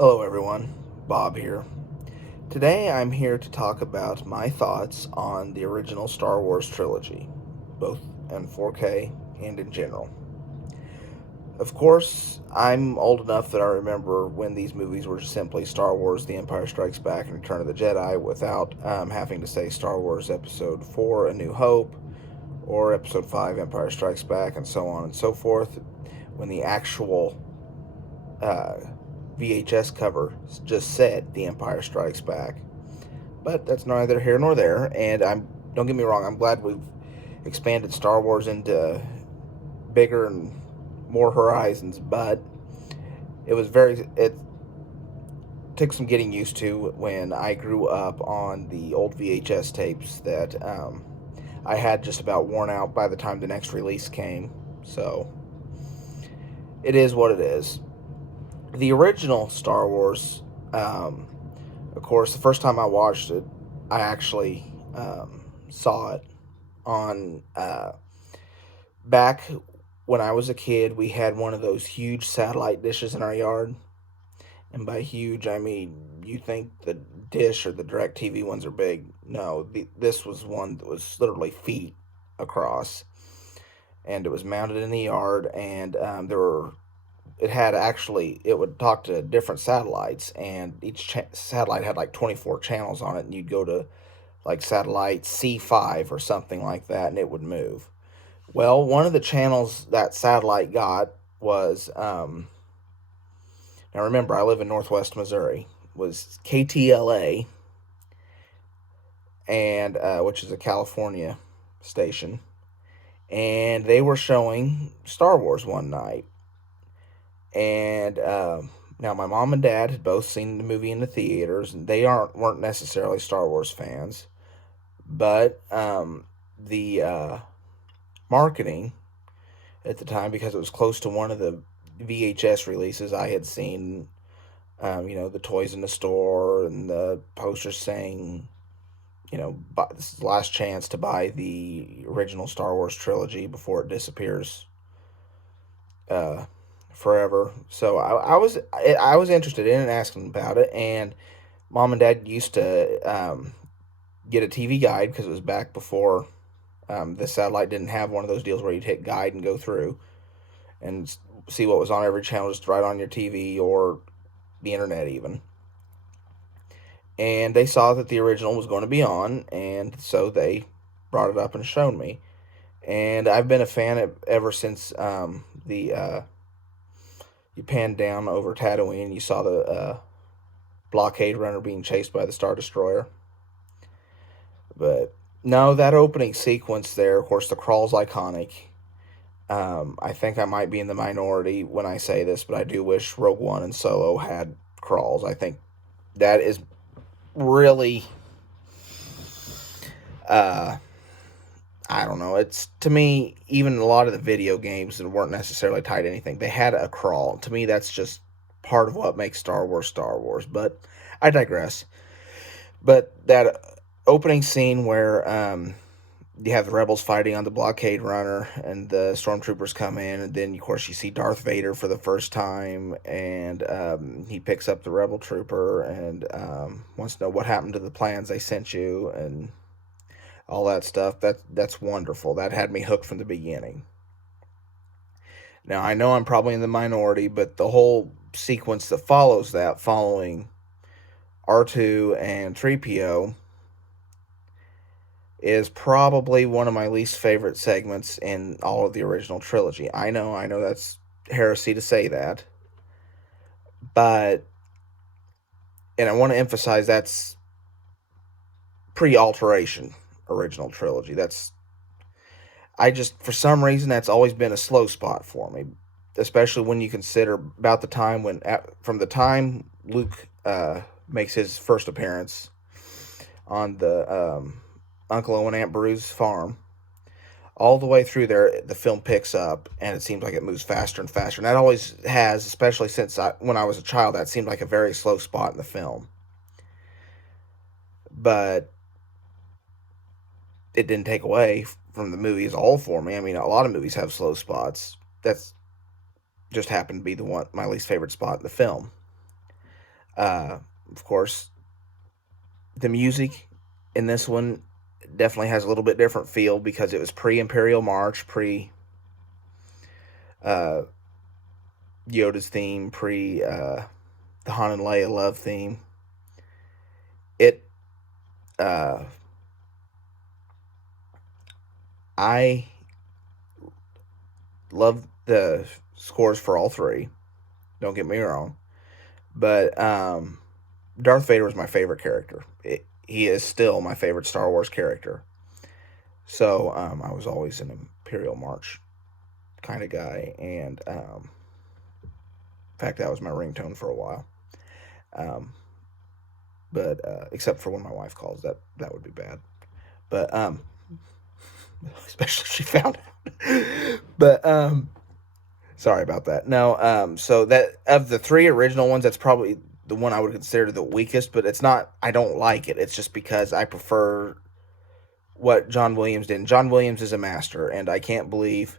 Hello, everyone. Bob here. Today I'm here to talk about my thoughts on the original Star Wars trilogy, both in 4K and in general. Of course, I'm old enough that I remember when these movies were simply Star Wars The Empire Strikes Back and Return of the Jedi without having to say Star Wars Episode 4 A New Hope or Episode 5 Empire Strikes Back and so on and so forth, when the actual uh, VHS cover just said The Empire Strikes Back. But that's neither here nor there, and don't get me wrong, I'm glad we've expanded Star Wars into bigger and more horizons, but it took some getting used to when I grew up on the old VHS tapes that I had just about worn out by the time the next release came. So it is what it is. The original Star Wars, of course, the first time I watched it, I actually saw it on back when I was a kid. We had one of those huge satellite dishes in our yard, and by huge I mean you think the dish or the direct TV ones are big. No, this was one that was literally feet across, and it was mounted in the yard, and it would talk to different satellites, and each satellite had like 24 channels on it, and you'd go to like satellite C5 or something like that, and it would move. Well, one of the channels that satellite got was now remember, I live in Northwest Missouri, was KTLA, and which is a California station, and they were showing Star Wars one night. And now my mom and dad had both seen the movie in the theaters, and they weren't necessarily Star Wars fans, but the marketing at the time, because it was close to one of the VHS releases I had seen, the toys in the store and the posters saying, this is the last chance to buy the original Star Wars trilogy before it disappears uh, forever. So I was interested in it and asking about it, and mom and dad used to get a TV guide because it was back before the satellite didn't have one of those deals where you'd hit guide and go through and see what was on every channel just right on your TV or the internet even. And they saw that the original was going to be on, and so they brought it up and shown me. And I've been a fan ever since you panned down over Tatooine and you saw the blockade runner being chased by the Star Destroyer. But no, that opening sequence there, of course, the crawl's iconic. I think I might be in the minority when I say this, but I do wish Rogue One and Solo had crawls. I think that is really, uh, I don't know. It's, to me, even a lot of the video games that weren't necessarily tied to anything, they had a crawl. To me, that's just part of what makes Star Wars Star Wars. But I digress. But that opening scene where you have the rebels fighting on the blockade runner and the stormtroopers come in, and then of course you see Darth Vader for the first time, and he picks up the rebel trooper and wants to know what happened to the plans they sent you and all that stuff. That's wonderful. That had me hooked from the beginning. Now I know I'm probably in the minority, but the whole sequence that follows that, following R2 and 3PO, is probably one of my least favorite segments in all of the original trilogy. I know that's heresy to say that, but, and I want to emphasize that's pre-alteration original trilogy. For some reason, that's always been a slow spot for me, especially when you consider about the time from the time Luke makes his first appearance on the Uncle Owen Aunt Beru's farm, all the way through there, the film picks up, and it seems like it moves faster and faster. And that always has, especially when I was a child, that seemed like a very slow spot in the film. But it didn't take away from the movie as a whole for me. I mean, a lot of movies have slow spots. That's just happened to be my least favorite spot in the film. Of course, the music in this one definitely has a little bit different feel because it was pre-Imperial March, pre uh, Yoda's theme, pre the Han and Leia love theme. It uh, I love the scores for all three. Don't get me wrong, but Darth Vader was my favorite character. He is still my favorite Star Wars character. So I was always an Imperial March kind of guy, and in fact, that was my ringtone for a while. Um, but except for when my wife calls, that would be bad. But especially if she found out. But sorry about that. No, so that of the three original ones, that's probably the one I would consider the weakest. But it's not. I don't like it. It's just because I prefer what John Williams did. And John Williams is a master, and I can't believe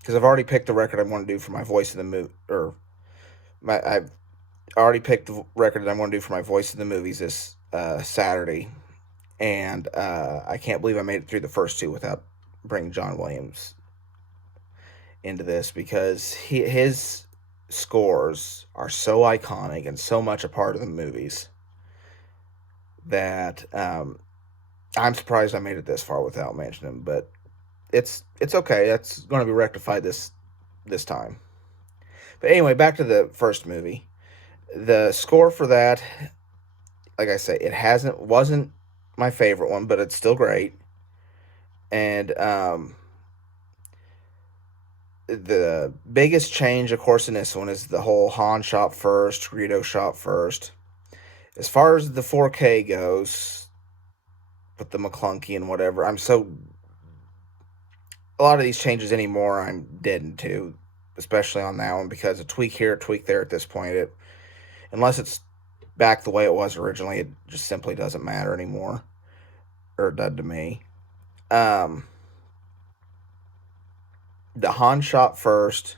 because I've already picked the record I want to do for my voice in the movie, or I've already picked the record that I'm going to do for my voice in the movies this Saturday, and I can't believe I made it through the first two without bringing John Williams into this because his scores are so iconic and so much a part of the movies that I'm surprised I made it this far without mentioning him. But it's okay. That's going to be rectified this time. But anyway, back to the first movie. The score for that, like I say, wasn't my favorite one, but it's still great. And the biggest change, of course, in this one is the whole Han shot first, Greedo shot first. As far as the 4K goes, with the McClunky and whatever, a lot of these changes anymore, I'm dead into, especially on that one because a tweak here, a tweak there at this point, unless it's back the way it was originally, it just simply doesn't matter anymore, or it does to me. Um, the Han shot first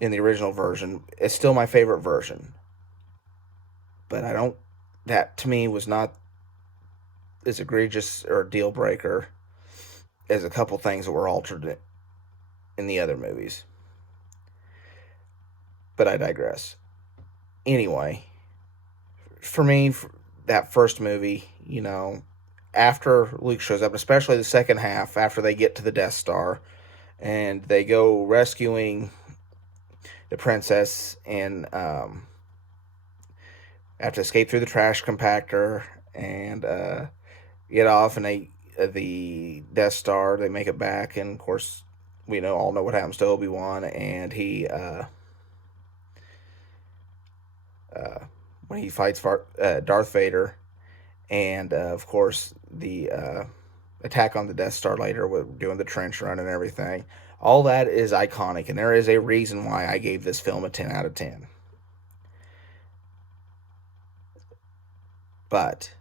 in the original version is still my favorite version, but I don't. That to me was not as egregious or a deal breaker as a couple things that were altered in the other movies. But I digress. Anyway, for me, that first movie, after Luke shows up, especially the second half, after they get to the Death Star and they go rescuing the princess and have to escape through the trash compactor and get off, and the Death Star, they make it back, and of course we all know what happens to Obi-Wan, and he when he fights Darth Vader, and of course the attack on the Death Star later with doing the trench run and everything. All that is iconic, and there is a reason why I gave this film a 10 out of 10. But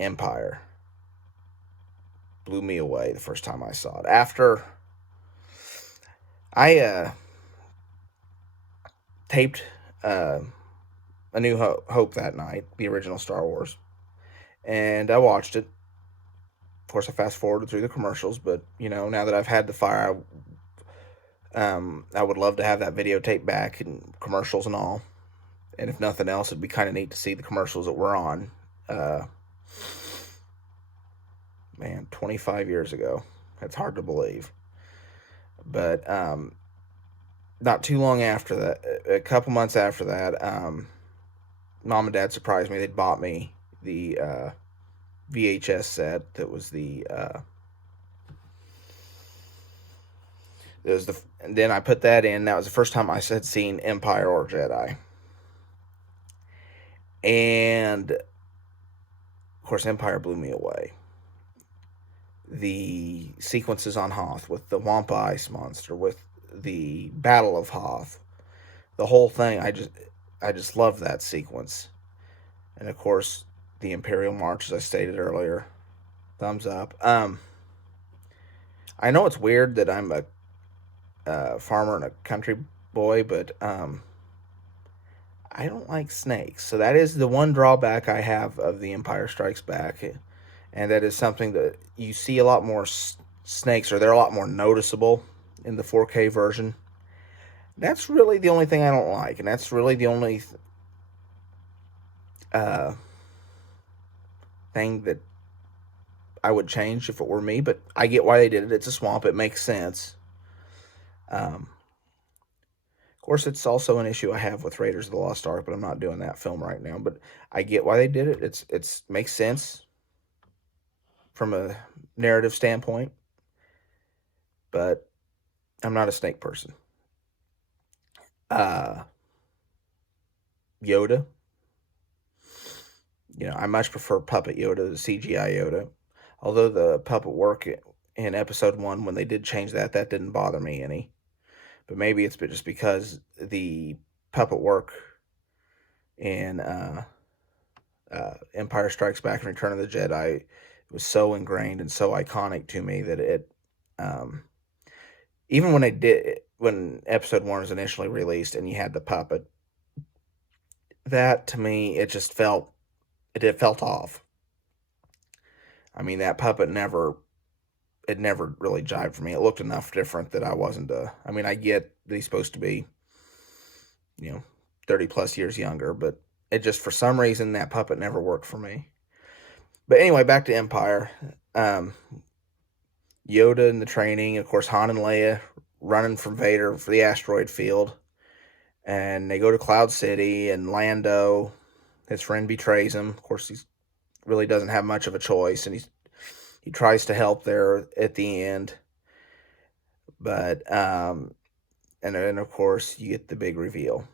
Empire blew me away the first time I saw it. After I taped A New Hope that night, the original Star Wars, and I watched it. Of course, I fast forwarded through the commercials, but now that I've had the fire, I would love to have that videotape back and commercials and all. And if nothing else, it'd be kind of neat to see the commercials that were on. Man, 25 years ago. That's hard to believe. But not too long after that, a couple months after that, Mom and Dad surprised me. They'd bought me the VHS set that was and then I put that in. That was the first time I had seen Empire or Jedi. And of course, Empire blew me away. The sequences on Hoth with the Wampa Ice Monster, with the Battle of Hoth, the whole thing. I just loved that sequence. And of course, the Imperial March, as I stated earlier, thumbs up. I know it's weird that I'm a farmer and a country boy, but I don't like snakes. So that is the one drawback I have of The Empire Strikes Back. And that is something that you see a lot more snakes, or they're a lot more noticeable in the 4K version. That's really the only thing I don't like. And that's really the only uh, thing that I would change if it were me. But I get why they did it. It's a swamp, it makes sense. Of course, it's also an issue I have with Raiders of the Lost Ark, but I'm not doing that film right now. But I get why they did it. It's makes sense from a narrative standpoint, but I'm not a snake person. Uh, Yoda, I much prefer puppet Yoda to CGI Yoda. Although the puppet work in Episode One, when they did change that didn't bother me any. But maybe it's just because the puppet work in Empire Strikes Back and Return of the Jedi was so ingrained and so iconic to me that it, um, even when Episode One was initially released and you had the puppet, that to me it felt off. I mean, that puppet never really jived for me. It looked enough different that I wasn't I mean, I get that he's supposed to be, you know, 30 plus years younger, but it just, for some reason, that puppet never worked for me. But anyway, back to Empire. Um, Yoda and the training, of course, Han and Leia running from Vader for the asteroid field. And they go to Cloud City, and Lando, his friend, betrays him. Of course, he really doesn't have much of a choice, and he tries to help there at the end. But, and then, of course, you get the big reveal.